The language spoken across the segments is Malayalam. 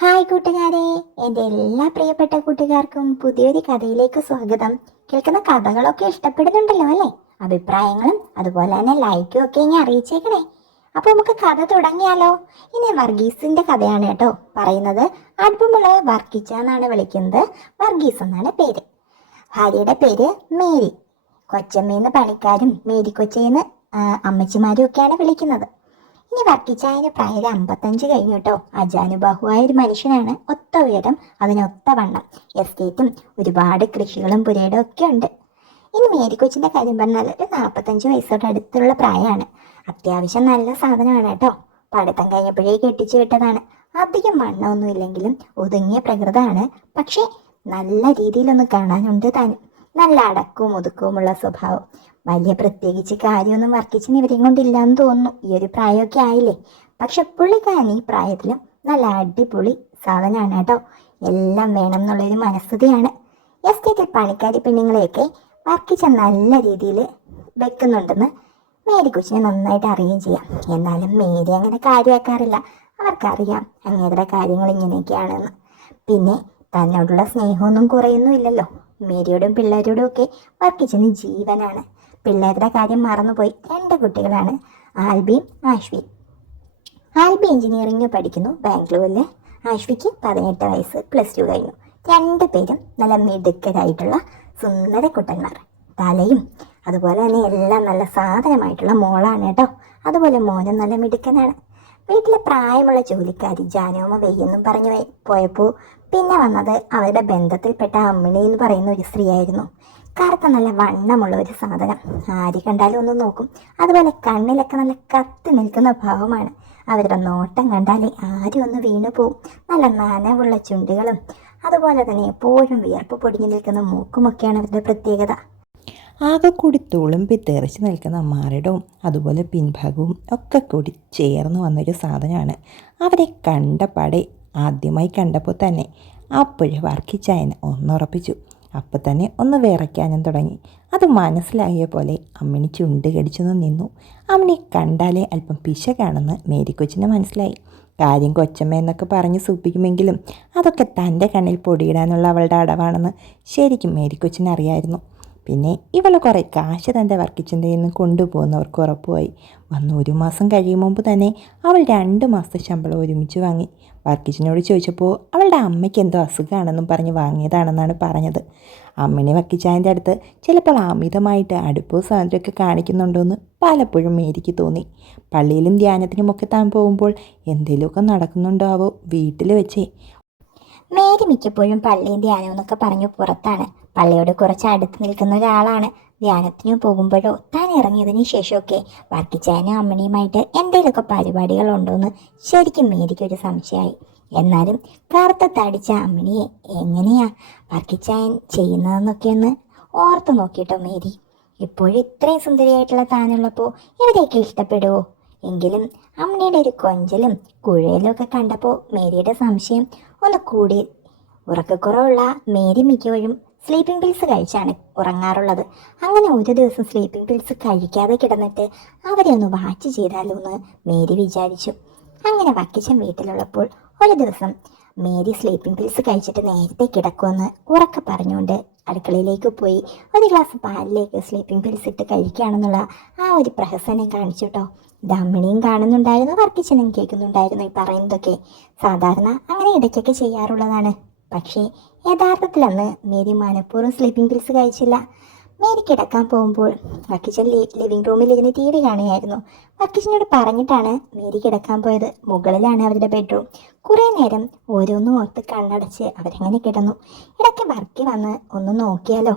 ഹായ് കൂട്ടുകാരെ എന്റെ എല്ലാ പ്രിയപ്പെട്ട കൂട്ടുകാർക്കും പുതിയൊരു കഥയിലേക്ക് സ്വാഗതം. കേൾക്കുന്ന കഥകളൊക്കെ ഇഷ്ടപ്പെടുന്നുണ്ടല്ലോ അല്ലേ? അഭിപ്രായങ്ങളും അതുപോലെ തന്നെ ലൈക്കും ഒക്കെ ഇനി അറിയിച്ചേക്കണേ. അപ്പോൾ നമുക്ക് കഥ തുടങ്ങിയാലോ? ഇനി വർഗീസിന്റെ കഥയാണ് കേട്ടോ. പറയുന്നത് അടുപ്പമുള്ള വർഗീച്ച എന്നാണ് വിളിക്കുന്നത്. വർഗീസ് എന്നാണ് പേര്. ഭാര്യയുടെ പേര് മേരി. കൊച്ചമ്മയെന്ന് പണിക്കാരും മേരി കൊച്ചയെന്ന് അമ്മച്ചിമാരും ഒക്കെയാണ് വിളിക്കുന്നത്. ഇനി വർക്കിച്ചായന് പ്രായം അമ്പത്തഞ്ച് കഴിഞ്ഞു കേട്ടോ. അജാനുബാഹുവായ ഒരു മനുഷ്യനാണ്. ഒത്ത ഉയരം അതിനൊത്ത വണ്ണം. എസ്റ്റേറ്റും ഒരുപാട് കൃഷികളും പുരയിടും ഒക്കെ ഉണ്ട്. ഇനി മേരിക്കൊച്ചിന്റെ കാര്യം പറഞ്ഞാൽ ഒരു നാൽപ്പത്തഞ്ച് വയസ്സോട് അടുത്തുള്ള പ്രായമാണ്. അത്യാവശ്യം നല്ല സാധനമാണ് കേട്ടോ. പഠിത്തം കഴിഞ്ഞപ്പോഴേ കെട്ടിച്ചു വിട്ടതാണ്. അധികം വണ്ണമൊന്നും ഇല്ലെങ്കിലും ഒതുങ്ങിയ പ്രകൃതമാണ്. പക്ഷേ നല്ല രീതിയിലൊന്ന് കാണാനുണ്ട് താനും. നല്ല അടക്കവും ഒതുക്കവുമുള്ള സ്വഭാവം. വലിയ പ്രത്യേകിച്ച് കാര്യമൊന്നും വർക്കിച്ചിന് ഇവരെയും കൊണ്ടില്ലാന്ന് തോന്നുന്നു. ഈ ഒരു പ്രായമൊക്കെ ആയില്ലേ? പക്ഷെ പുള്ളിക്കാരൻ ഈ പ്രായത്തിലും നല്ല അടിപൊളി സാധനമാണ് കേട്ടോ. എല്ലാം വേണം എന്നുള്ളൊരു മനസ്ഥിതിയാണ്. എസ്റ്റേറ്റിൽ പണിക്കാരി പെണ്ണുങ്ങളെയൊക്കെ വർക്കിച്ച നല്ല രീതിയിൽ വെക്കുന്നുണ്ടെന്ന് മേരി കൊച്ചിനെ നന്നായിട്ട് അറിയുകയും ചെയ്യാം. എന്നാലും മേരി അങ്ങനെ കാര്യമാക്കാറില്ല. അവർക്കറിയാം അങ്ങേതര കാര്യങ്ങൾ ഇങ്ങനെയൊക്കെയാണെന്ന്. പിന്നെ തന്നോടുള്ള സ്നേഹമൊന്നും കുറയുന്നുമില്ലല്ലോ. മേരിയോടും പിള്ളേരോടും ഒക്കെ വർക്കിച്ചെന്ന് ജീവനാണ്. പിള്ളേരുടെ കാര്യം മറന്നുപോയി രണ്ട് കുട്ടികളാണ് ആൽബിയും ആശ്വി. ആൽബി എഞ്ചിനീയറിംഗ് പഠിക്കുന്നു ബാംഗ്ലൂരിൽ ആശ്വിക്ക് പതിനെട്ട് വയസ്സ് പ്ലസ് ടു കഴിഞ്ഞു. രണ്ട് പേരും നല്ല മിടുക്കരായിട്ടുള്ള സുന്ദര കുട്ടന്മാർ. തലയും അതുപോലെ തന്നെ എല്ലാം നല്ല സാധനമായിട്ടുള്ള മോളാണ് കേട്ടോ. അതുപോലെ മോനും നല്ല മിടുക്കനാണ്. വീട്ടിലെ പ്രായമുള്ള ജോലിക്കാരി ജാനോമ വെയ്യെന്നും പറഞ്ഞു പോയപ്പോൾ പിന്നെ വന്നത് അവരുടെ ബന്ധത്തിൽപ്പെട്ട അമ്മിണി എന്ന് പറയുന്ന ഒരു സ്ത്രീയായിരുന്നു. കറുത്ത നല്ല വണ്ണമുള്ള ഒരു സാധനം. ആര് കണ്ടാലും ഒന്ന് നോക്കും. അതുപോലെ കണ്ണിലൊക്കെ നല്ല കത്തി നിൽക്കുന്ന ഭാവമാണ്. അവരുടെ നോട്ടം കണ്ടാലേ ആരും ഒന്ന് വീണു പോവും. നല്ല നനവുള്ള ചുണ്ടുകളും അതുപോലെ തന്നെ എപ്പോഴും വിയർപ്പ് പൊടിഞ്ഞു നിൽക്കുന്ന മൂക്കുമൊക്കെയാണ് അവരുടെ പ്രത്യേകത. ആകെ കൂടി തുളുമ്പി തെറിച്ച് നിൽക്കുന്ന മാറിടവും അതുപോലെ പിൻഭാഗവും ഒക്കെ കൂടി ചേർന്ന് വന്നൊരു സാധനമാണ്. അവരെ കണ്ട പടെ ആദ്യമായി കണ്ടപ്പോൾ തന്നെ അപ്പോഴേ വർക്കിച്ചായന് ഒന്നുറപ്പിച്ചു. അപ്പം തന്നെ ഒന്ന് വിറയ്ക്കാനും തുടങ്ങി. അത് മനസ്സിലായ പോലെ അമ്മിണി ചുണ്ട് കടിച്ചൊന്ന് നിന്നു. അമ്മിണി കണ്ടാലേ അല്പം പിശകാണെന്ന് മേരിക്കൊച്ചിന് മനസ്സിലായി. കാര്യം കൊച്ചമ്മ എന്നൊക്കെ പറഞ്ഞ് സൂപ്പിക്കുമെങ്കിലും അതൊക്കെ തന്റെ കണ്ണിൽ പൊടിയിടാനുള്ള അവളുടെ അടവാണെന്ന് ശരിക്കും മേരിക്കൊച്ചിന് അറിയായിരുന്നു. പിന്നെ ഇവൾ കുറേ കാശ് തന്റെ വർക്കിച്ചിന്റെ നിന്ന് കൊണ്ടുപോകുന്നവർക്ക് ഉറപ്പുമായി. വന്ന് ഒരു മാസം കഴിയും മുമ്പ് തന്നെ അവൾ രണ്ട് മാസത്തെ ശമ്പളം ഒരുമിച്ച് വാങ്ങി. വർക്കിച്ചിനോട് ചോദിച്ചപ്പോൾ അവളുടെ അമ്മയ്ക്ക് എന്തോ അസുഖമാണെന്നും പറഞ്ഞ് വാങ്ങിയതാണെന്നാണ് പറഞ്ഞത്. അമ്മിണി വക്കിച്ചായന്റെ അടുത്ത് ചിലപ്പോൾ അമിതമായിട്ട് അടുപ്പവും സ്വാതന്ത്ര്യമൊക്കെ കാണിക്കുന്നുണ്ടോയെന്ന് പലപ്പോഴും മേരിക്ക് തോന്നി. പള്ളിയിലും ധ്യാനത്തിനുമൊക്കെ താൻ പോകുമ്പോൾ എന്തെങ്കിലുമൊക്കെ നടക്കുന്നുണ്ടോ ആവോ വീട്ടിൽ വെച്ചേ. മേരി മിക്കപ്പോഴും പള്ളിയും ധ്യാനം എന്നൊക്കെ പറഞ്ഞു പുറത്താണ്. പള്ളിയോട് കുറച്ച് അടുത്ത് നിൽക്കുന്ന ഒരാളാണ്. ധ്യാനത്തിന് പോകുമ്പോഴോ താൻ ഇറങ്ങിയതിന് ശേഷമൊക്കെ വർക്കിച്ചായനും അമ്മണിയുമായിട്ട് എന്തെങ്കിലുമൊക്കെ പരിപാടികളുണ്ടോയെന്ന് ശരിക്കും മേരിക്കൊരു സംശയമായി. എന്നാലും പ്രാർത്ഥത്തടിച്ച അമ്മിണിയെ എങ്ങനെയാ വർക്കിച്ചായൻ ചെയ്യുന്നതെന്നൊക്കെ ഒന്ന് ഓർത്ത് നോക്കിയിട്ടോ മേരി. ഇപ്പോഴും ഇത്രയും സുന്ദരിയായിട്ടുള്ള താനുള്ളപ്പോൾ ഇവരെയൊക്കെ ഇഷ്ടപ്പെടുവോ? എങ്കിലും അമ്മണിയുടെ ഒരു കൊഞ്ചലും കുഴയിലും ഒക്കെ കണ്ടപ്പോൾ മേരിയുടെ സംശയം ഒന്ന് കൂടി. ഉറക്കക്കുറവുള്ള മേരി മിക്കവഴും സ്ലീപ്പിംഗ് പിൽസ് കഴിച്ചാണ് ഉറങ്ങാറുള്ളത്. അങ്ങനെ ഒരു ദിവസം സ്ലീപ്പിംഗ് പിൽസ് കഴിക്കാതെ കിടന്നിട്ട് അവരെ ഒന്ന് വാച്ച് ചെയ്താലോ എന്ന് മേരി വിചാരിച്ചു. അങ്ങനെ വക്കിച്ചൻ വീട്ടിലുള്ളപ്പോൾ ഒരു ദിവസം മേരി സ്ലീപ്പിംഗ് പിൽസ് കഴിച്ചിട്ട് നേരത്തെ കിടക്കുമെന്ന് ഉറക്കെ പറഞ്ഞുകൊണ്ട് അടുക്കളയിലേക്ക് പോയി. ഒരു ഗ്ലാസ് പാലിലേക്ക് സ്ലീപ്പിംഗ് പിൽസ് ഇട്ട് കഴിക്കുകയാണെന്നുള്ള ആ ഒരു പ്രഹസനം കാണിച്ചു കേട്ടോ. ദമ്മിണിയും കാണുന്നുണ്ടായിരുന്നു വർക്കിച്ചനും കേൾക്കുന്നുണ്ടായിരുന്നു ഈ പറയുന്നതൊക്കെ. സാധാരണ അങ്ങനെ ഇടയ്ക്കൊക്കെ ചെയ്യാറുള്ളതാണ്. പക്ഷേ യഥാർത്ഥത്തിൽ അന്ന് മേരി മനഃപൂർവം സ്ലീപ്പിംഗ് പിൽസ് കഴിച്ചില്ല. മേരി കിടക്കാൻ പോകുമ്പോൾ വക്കിച്ചൻ ലിവിംഗ് റൂമിൽ ഇരുന്ന് ടി വി കാണുകയായിരുന്നു. വക്കിച്ചനോട് പറഞ്ഞിട്ടാണ് മേരി കിടക്കാൻ പോയത്. മുകളിലാണ് അവരുടെ ബെഡ്റൂം കുറേ നേരം ഓരോന്നും ഓർത്ത് കണ്ണടച്ച് അവരങ്ങനെ കിടന്നു. ഇടയ്ക്ക് വർക്കി വന്ന് ഒന്ന് നോക്കിയാലോ?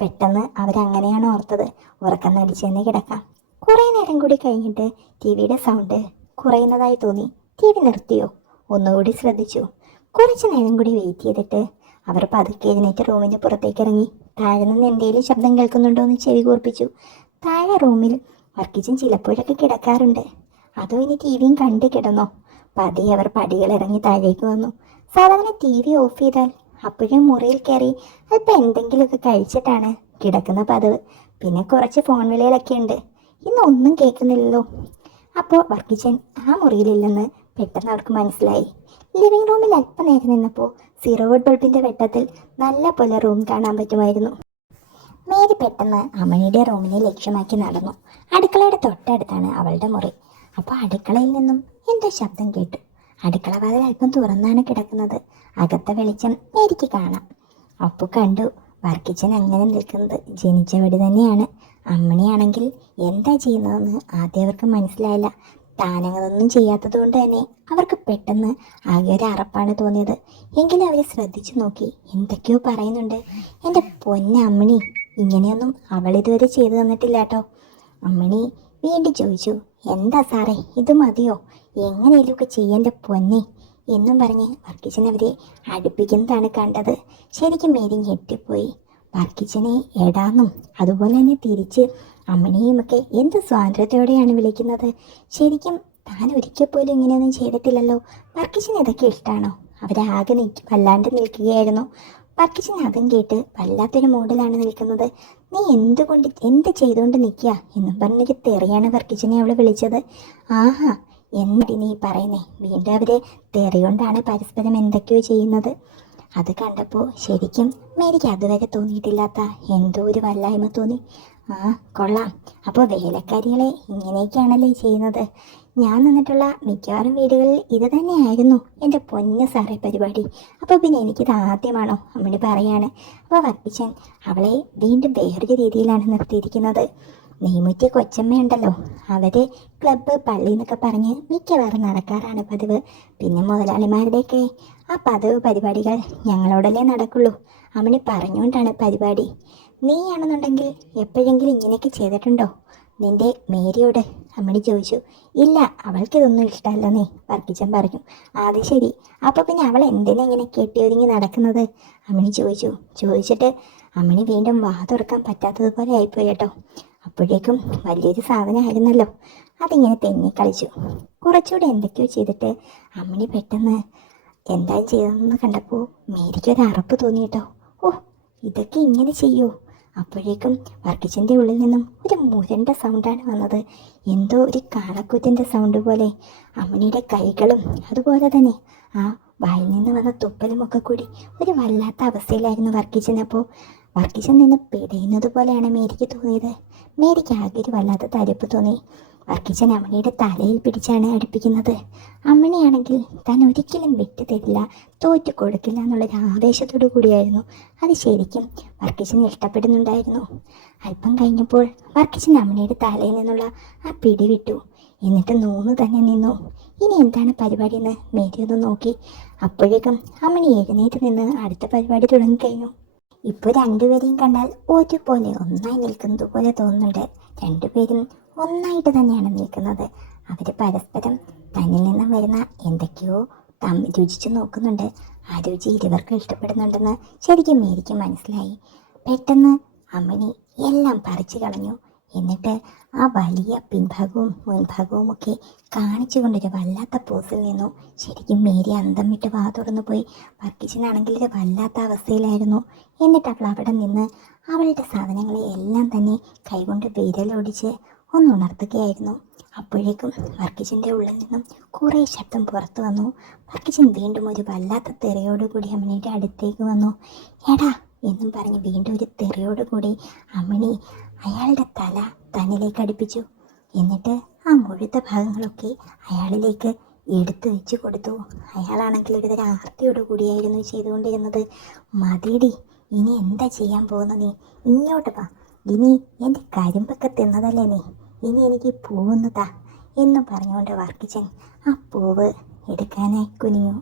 പെട്ടെന്ന് അവരങ്ങനെയാണ് ഓർത്തത്. ഉറക്കം നടിച്ച് തന്നെ കിടക്കാം. കുറേ നേരം കൂടി കഴിഞ്ഞിട്ട് ടി വിയുടെ സൗണ്ട് കുറയുന്നതായി തോന്നി. ടി വി നിർത്തിയോ? ഒന്നുകൂടി ശ്രദ്ധിച്ചു. കുറച്ച് നേരം കൂടി വെയിറ്റ് ചെയ്തിട്ട് അവർ പതുക്കെ എഴുന്നേറ്റ് റൂമിന്റെ പുറത്തേക്ക് ഇറങ്ങി. താഴെ നിന്ന് എന്തെങ്കിലും ശബ്ദം കേൾക്കുന്നുണ്ടോ എന്ന് ചെവി കൂർപ്പിച്ചു. താഴെ റൂമിൽ വർക്കിച്ചൻ ചിലപ്പോഴൊക്കെ കിടക്കാറുണ്ട്. അതോ ഇനി ടി വിയും കണ്ട് കിടന്നോ? പതിയെ അവർ പടികൾ ഇറങ്ങി താഴേക്ക് വന്നു. സാധാരണ ടി വി ഓഫ് ചെയ്താൽ അപ്പോഴും മുറിയിൽ കയറി അല്പം എന്തെങ്കിലുമൊക്കെ കഴിച്ചിട്ടാണ് കിടക്കുന്ന പതിവ്. പിന്നെ കുറച്ച് ഫോൺ വിളികളൊക്കെ ഉണ്ട്. ഇന്ന് ഒന്നും കേൾക്കുന്നില്ലല്ലോ. അപ്പോൾ വർക്കിച്ചൻ ആ മുറിയിലില്ലെന്ന് പെട്ടെന്ന് അവർക്ക് മനസ്സിലായി. ലിവിംഗ് റൂമിൽ അല്പനേരം നിന്നപ്പോൾ സീറോ വോട്ട് ബൾബിന്റെ വെട്ടത്തിൽ നല്ല പോലെ റൂം കാണാൻ പറ്റുമായിരുന്നു. മേരി പെട്ടെന്ന് അമണിയുടെ റൂമിനെ ലക്ഷ്യമാക്കി നടന്നു. അടുക്കളയുടെ തൊട്ടടുത്താണ് അവളുടെ മുറി. അപ്പോൾ അടുക്കളയിൽ നിന്നും എന്തോ ശബ്ദം കേട്ടു. അടുക്കള വാതിൽ അല്പം തുറന്നാണ് കിടക്കുന്നത്. അകത്തെ വെളിച്ചം മേരിക്ക് കാണാം. അപ്പു കണ്ടു വർക്കിച്ചൻ അങ്ങനെ നിൽക്കുന്നത് ജനിച്ച വീട് തന്നെയാണ്. അമ്മണിയാണെങ്കിൽ എന്താ ചെയ്യുന്നതെന്ന് ആദ്യം അവർക്ക് മനസ്സിലായില്ല. താനങ്ങളൊന്നും ചെയ്യാത്തത് കൊണ്ട് തന്നെ അവർക്ക് പെട്ടെന്ന് ആകെ ഒരു അറപ്പാണ് തോന്നിയത്. എങ്കിലും അവർ ശ്രദ്ധിച്ചു നോക്കി. എന്തൊക്കെയോ പറയുന്നുണ്ട്. എന്റെ പൊന്ന അമ്മണി ഇങ്ങനെയൊന്നും അവൾ ഇതുവരെ ചെയ്തു തന്നിട്ടില്ല കേട്ടോ അമ്മണി വീണ്ടും ചോദിച്ചു എന്താ സാറേ ഇത് മതിയോ? എങ്ങനെയൊക്കെ ചെയ്യേണ്ട പൊന്നെ എന്നും പറഞ്ഞ് വർക്കിച്ചൻ അവരെ അടുപ്പിക്കുന്നതാണ് കണ്ടത്. ശരിക്കും മേരി ഞെട്ടിപ്പോയി. വർക്കിച്ചനെ എടാന്നും അതുപോലെ തന്നെ തിരിച്ച് അമ്മണിയുമൊക്കെ എന്ത് സ്വാതന്ത്ര്യത്തോടെയാണ് വിളിക്കുന്നത്? ശരിക്കും താൻ ഒരിക്കൽ പോലും ഇങ്ങനെയൊന്നും ചെയ്തിട്ടില്ലല്ലോ. വർക്കിച്ചിന് ഇതൊക്കെ ഇഷ്ടമാണോ അവരാകെ നിൽക്ക് വല്ലാണ്ട് നിൽക്കുകയായിരുന്നു. വർക്കിച്ചൻ അതും കേട്ട് വല്ലാത്തൊരു മൂഡിലാണ് നിൽക്കുന്നത്. നീ എന്തുകൊണ്ട് എന്ത് ചെയ്തുകൊണ്ട് നിൽക്കുക? എന്നും പറഞ്ഞൊരു തെറിയാണ് വർക്കിച്ചിനെ അവൾ വിളിച്ചത്. ആഹാ എന്നടി നീ പറയുന്നേ? വീണ്ടും അവരെ തെറി കൊണ്ടാണ് പരസ്പരം എന്തൊക്കെയോ ചെയ്യുന്നത്. അത് കണ്ടപ്പോൾ ശരിക്കും മേരിക്ക് അതുവരെ തോന്നിയിട്ടില്ലാത്ത എന്തോ ഒരു വല്ലായ്മ തോന്നി. ആ കൊള്ളാം. അപ്പോൾ വേലക്കാരികളെ ഇങ്ങനെയൊക്കെയാണല്ലേ ചെയ്യുന്നത്? ഞാൻ നിന്നിട്ടുള്ള മിക്കവാറും വീടുകളിൽ ഇത് തന്നെയായിരുന്നു എന്റെ പൊന്ന സാറേ പരിപാടി. അപ്പോൾ പിന്നെ എനിക്കിത് ആദ്യമാണോ? അമ്മണി പറയാണ്. അപ്പോൾ വർപ്പിച്ചൻ അവളെ വീണ്ടും വേറൊരു രീതിയിലാണ് നിർത്തിയിരിക്കുന്നത്. നെയ്മുറ്റിയ കൊച്ചമ്മയുണ്ടല്ലോ. അവർ ക്ലബ്ബ് പള്ളി എന്നൊക്കെ പറഞ്ഞ് മിക്കവാറും നടക്കാറാണ് പതിവ്. പിന്നെ മുതലാളിമാരുടെയൊക്കെ ആ പതിവ് പരിപാടികൾ ഞങ്ങളോടല്ലേ നടക്കുള്ളൂ. അമ്മണി പറഞ്ഞുകൊണ്ടാണ് പരിപാടി. നീയാണെന്നുണ്ടെങ്കിൽ എപ്പോഴെങ്കിലും ഇങ്ങനെയൊക്കെ ചെയ്തിട്ടുണ്ടോ? നിന്റെ മേരിയോട് അമ്മണി ചോദിച്ചു. ഇല്ല അവൾക്കിതൊന്നും ഇഷ്ടമല്ലെന്നേ വർക്കിച്ചൻ പറഞ്ഞു. അത് ശരി. അപ്പോൾ പിന്നെ അവൾ എന്തിനാ ഇങ്ങനെ കെട്ടിയൊരുങ്ങി നടക്കുന്നത്? അമ്മണി ചോദിച്ചു. ചോദിച്ചിട്ട് അമ്മണി വീണ്ടും വാ തുറക്കാൻ പറ്റാത്തതുപോലെ ആയിപ്പോയി കേട്ടോ. അപ്പോഴേക്കും വലിയൊരു സാധനമായിരുന്നല്ലോ. അതിങ്ങനെ തെന്നി കളിച്ചു. കുറച്ചുകൂടെ എന്തൊക്കെയോ ചെയ്തിട്ട് അമ്മണി പെട്ടെന്ന് എന്താ ചെയ്തതെന്ന് കണ്ടപ്പോൾ മേരിക്കൊരു അറപ്പ് തോന്നി ഓ ഇതൊക്കെ ഇങ്ങനെ ചെയ്യൂ? അപ്പോഴേക്കും വർക്കിച്ചന്റെ ഉള്ളിൽ നിന്നും ഒരു മുരണ്ട സൗണ്ടാണ് വന്നത്. എന്തോ ഒരു കാളക്കൂത്തിന്റെ സൗണ്ട് പോലെ. അമ്മണിയുടെ കൈകളും അതുപോലെ തന്നെ. ആ വായിൽ നിന്ന് വന്ന തുപ്പലുമൊക്കെ കൂടി ഒരു വല്ലാത്ത അവസ്ഥയിലായിരുന്നു വർക്കിച്ചൻ അപ്പോൾ വർക്കിച്ചൻ നിന്ന് പിടയുന്നത് പോലെയാണ് മേരിക്ക് തോന്നിയത്. മേരിക്ക് ആകെ ഒരു വല്ലാത്ത തരിപ്പ് തോന്നി. വർക്കിച്ചൻ അമ്മയുടെ തലയിൽ പിടിച്ചാണ് അടുപ്പിക്കുന്നത്. അമ്മണിയാണെങ്കിൽ താൻ ഒരിക്കലും വിട്ടു തരില്ല തോറ്റു കൊടുക്കില്ല എന്നുള്ളൊരു ആവേശത്തോടു കൂടിയായിരുന്നു. അത് ശരിക്കും വർക്കിച്ചൻ ഇഷ്ടപ്പെടുന്നുണ്ടായിരുന്നു. അല്പം കഴിഞ്ഞപ്പോൾ വർക്കിച്ചൻ അമ്മയുടെ തലയിൽ നിന്നുള്ള ആ പിടി വിട്ടു. എന്നിട്ട് നൂന്ന് തന്നെ നിന്നു. ഇനി എന്താണ് പരിപാടി എന്ന് മേരി ഒന്ന് നോക്കി. അപ്പോഴേക്കും അമ്മണി എഴുന്നേറ്റ് നിന്ന് അടുത്ത പരിപാടി തുടങ്ങിക്കഴിഞ്ഞു ഇപ്പോൾ രണ്ടുപേരെയും കണ്ടാൽ ഒരുപോലെ ഒന്നായി നിൽക്കുന്നത് പോലെ തോന്നുന്നുണ്ട്. രണ്ടുപേരും ഒന്നായിട്ട് തന്നെയാണ് നിൽക്കുന്നത്. അവർ പരസ്പരം തന്നിൽ നിന്നും വരുന്ന എന്തൊക്കെയോ തം രുചിച്ച് നോക്കുന്നുണ്ട്. ആ രുചി ഇരുവർക്കും ഇഷ്ടപ്പെടുന്നുണ്ടെന്ന് ശരിക്കും മേരിക്ക് മനസ്സിലായി. പെട്ടെന്ന് അമ്മിണി എല്ലാം പറിച്ചു കളഞ്ഞു. എന്നിട്ട് ആ വലിയ പിൻഭാഗവും മുൻഭാഗവും ഒക്കെ കാണിച്ചു കൊണ്ടൊരു വല്ലാത്ത പോസിൽ നിന്നു ശരിക്കും മേരി അന്തം വിട്ട് വാ തുറന്നു പോയി. വർക്കിച്ചനാണെങ്കിൽ ഒരു വല്ലാത്ത അവസ്ഥയിലായിരുന്നു. എന്നിട്ട് അവൾ അവിടെ നിന്ന് അവളുടെ സാധനങ്ങളെ എല്ലാം തന്നെ കൈകൊണ്ട് വിരലൊടിച്ച് ഒന്നുണർത്തുകയായിരുന്നു. അപ്പോഴേക്കും വർഗീജിന്റെ ഉള്ളിൽ നിന്നും കുറേ ശബ്ദം പുറത്തു വന്നു. വർക്കിച്ചൻ വീണ്ടും ഒരു വല്ലാത്ത തെറിയോടുകൂടി അമ്മണിയുടെ അടുത്തേക്ക് വന്നു. എടാ എന്നും പറഞ്ഞ് വീണ്ടും ഒരു തെറിയോടുകൂടി അമ്മിണി അയാളുടെ തല തന്നിലേക്ക് അടുപ്പിച്ചു. എന്നിട്ട് ആ മുഴുത്ത ഭാഗങ്ങളൊക്കെ അയാളിലേക്ക് എടുത്തു വെച്ച് കൊടുത്തു. അയാളാണെങ്കിൽ ഒരുതരം ആർത്തിയോടുകൂടിയായിരുന്നു ആർത്തിയോടു കൂടിയായിരുന്നു ചെയ്തുകൊണ്ടിരുന്നത്. മതിടി ഇനി എന്താ ചെയ്യാൻ പോകുന്ന നീ? ഇങ്ങോട്ട് വാ. ഇനി എന്റെ കരിമ്പൊക്കെ തിന്നതല്ലേ നീ? ഇനി എനിക്ക് പൂവുന്നതാ എന്ന് പറഞ്ഞുകൊണ്ട് വർക്കിച്ചൻ ആ പൂവ് എടുക്കാനായി കുനിഞ്ഞു.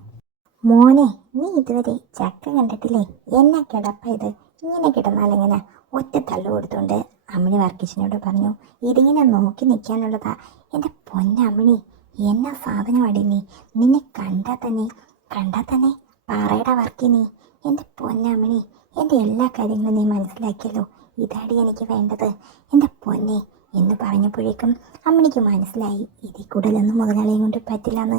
മോനെ നീ ഇതുവരെ ചക്ക കണ്ടിട്ടില്ലേ? എന്നാ കിടപ്പ ഇത്? ഇങ്ങനെ കിടന്നാലെങ്ങനെ ഒറ്റ തള്ളു കൊടുത്തുകൊണ്ട് അമ്മിണി വർക്കിച്ചനോട് പറഞ്ഞു ഇതിങ്ങനെ നോക്കി നിൽക്കാനുള്ളതാ. എന്റെ പൊന്നമ്മിണി എന്നാ സാധനമാടി നീ? നിന്നെ കണ്ടാൽ തന്നെ കണ്ടാൽ തന്നെ? പാറയുടെ വർക്കി നീ എന്റെ പൊന്നമ്മിണി എന്റെ എല്ലാ കാര്യങ്ങളും നീ മനസ്സിലാക്കിയല്ലോ. ഇതാടി എനിക്ക് വേണ്ടത്. എന്റെ പൊന്നെ എന്ന് പറഞ്ഞപ്പോഴേക്കും അമ്മണിക്ക് മനസ്സിലായി ഇതിൽ കൂടുതലൊന്നും മുതലാളിയെ കൊണ്ട് പറ്റില്ലെന്ന്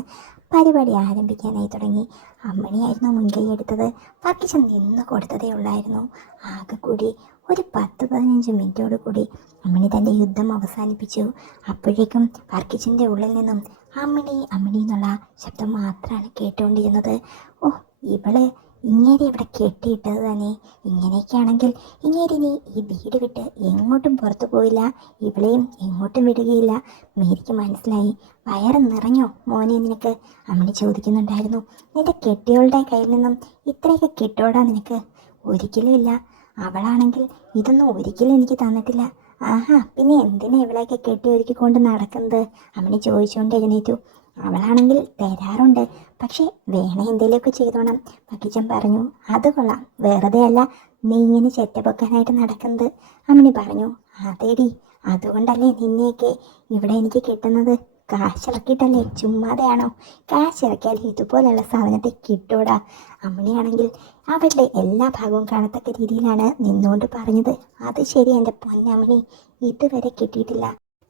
പരിപാടി ആരംഭിക്കാനായി തുടങ്ങി. അമ്മണിയായിരുന്നു മുൻകൈ എടുത്തത്. വർക്കിച്ചൻ നിന്ന് കൊടുത്തതേ ഉള്ളായിരുന്നു. ആകെ കൂടി ഒരു പത്ത് പതിനഞ്ച് മിനിറ്റോട് കൂടി അമ്മിണി തന്റെ യുദ്ധം അവസാനിപ്പിച്ചു. അപ്പോഴേക്കും വർക്കിച്ചിന്റെ ഉള്ളിൽ നിന്നും അമ്മിണി അമ്മിണി എന്നുള്ള ശബ്ദം മാത്രമാണ് കേട്ടുകൊണ്ടിരുന്നത് ഓ ഇവൾ ഇങ്ങേരെ ഇവിടെ കെട്ടിയിട്ടത് തന്നെ ഇങ്ങനെയൊക്കെയാണെങ്കിൽ ഇങ്ങേരിനി ഈ വീട് വിട്ട് എങ്ങോട്ടും പുറത്തു പോയില്ല ഇവളെയും എങ്ങോട്ടും വിടുകയില്ല. മേരിക്ക് മനസ്സിലായി. വയറ് നിറഞ്ഞോ മോനെ നിനക്ക്? അമ്മണി ചോദിക്കുന്നുണ്ടായിരുന്നു. നിന്റെ കെട്ടിയോളുടെ കയ്യിൽ നിന്നും ഇത്രയൊക്കെ കിട്ടോടാ നിനക്ക്? ഒരിക്കലും ഇല്ല. അവളാണെങ്കിൽ ഇതൊന്നും ഒരിക്കലും എനിക്ക് തന്നിട്ടില്ല. ആഹാ പിന്നെ എന്തിനാ ഇവളെയൊക്കെ കെട്ടി ഒരുക്കിക്കൊണ്ട് നടക്കുന്നത്? അമ്മണി ചോദിച്ചുകൊണ്ട് എഴുന്നേറ്റു. അവളാണെങ്കിൽ തരാറുണ്ട്. പക്ഷേ വേണേ എന്തെങ്കിലുമൊക്കെ ചെയ്തോണം. പക്കിച്ചൻ പറഞ്ഞു അത് കൊള്ളാം. വെറുതെ അല്ല നീ ഇങ്ങനെ ചെറ്റപ്പൊക്കാനായിട്ട് നടക്കുന്നത്. അമ്മിണി പറഞ്ഞു അതേടി അതുകൊണ്ടല്ലേ നിന്നെയൊക്കെ ഇവിടെ എനിക്ക് കിട്ടുന്നത്? കാശിറക്കിയിട്ടല്ലേ ചുമ്മാതെയാണോ? കാശിറക്കിയാൽ ഇതുപോലെയുള്ള സാധനത്തെ കിട്ടൂടാ. അമ്മണിയാണെങ്കിൽ അവളുടെ എല്ലാ ഭാഗവും കാണത്തക്ക രീതിയിലാണ് നിന്നുകൊണ്ട് പറഞ്ഞത്. അത് ശരി എന്റെ പൊന്നമ്മണി. ഇതുവരെ കിട്ടിയിട്ടില്ല.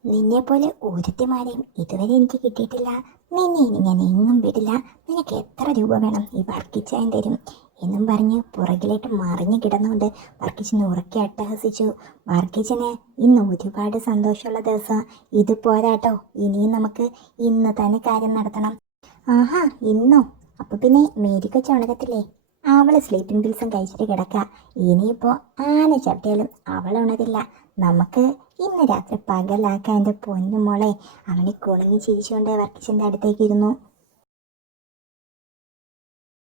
നിന്നെ പോലെ ഒരുത്തിമാരെയും ഇതുവരെ എനിക്ക് കിട്ടിയിട്ടില്ല. നിന്നെ ഇനി ഞാൻ എങ്ങും വിടില്ല. നിനക്ക് എത്ര രൂപ വേണം ഈ വർക്കിച്ചായൻ തരും എന്നും പറഞ്ഞ് പുറകിലേക്ക് മറിഞ്ഞു കിടന്നുകൊണ്ട് വർക്കിച്ചിനെ ഉറക്കെ അട്ടഹസിച്ചു. വർക്കിച്ചിന് ഇന്ന് ഒരുപാട് സന്തോഷമുള്ള ദിവസം. ഇത് പോരാട്ടോ. ഇനിയും നമുക്ക് ഇന്ന് തന്നെ കാര്യം നടത്തണം. ആഹാ ഇന്നോ? അപ്പൊ പിന്നെ മേരിക്ക ചുണകത്തില്ലേ അവൾ സ്ലീപ്പിംഗ് പിൽസും കഴിച്ചിട്ട് കിടക്ക. ഇനിയിപ്പോൾ ആന ചട്ടിയാലും അവൾ ഉണരില്ല. നമുക്ക് ഇന്ന് രാത്രി പകലാക്കാൻ എന്റെ പൊന്നു മോളെ. അവനെ കുണങ്ങി ചിരിച്ചുകൊണ്ട് വർക്കിച്ചന്റെ അടുത്തേക്ക് ഇരുന്നു.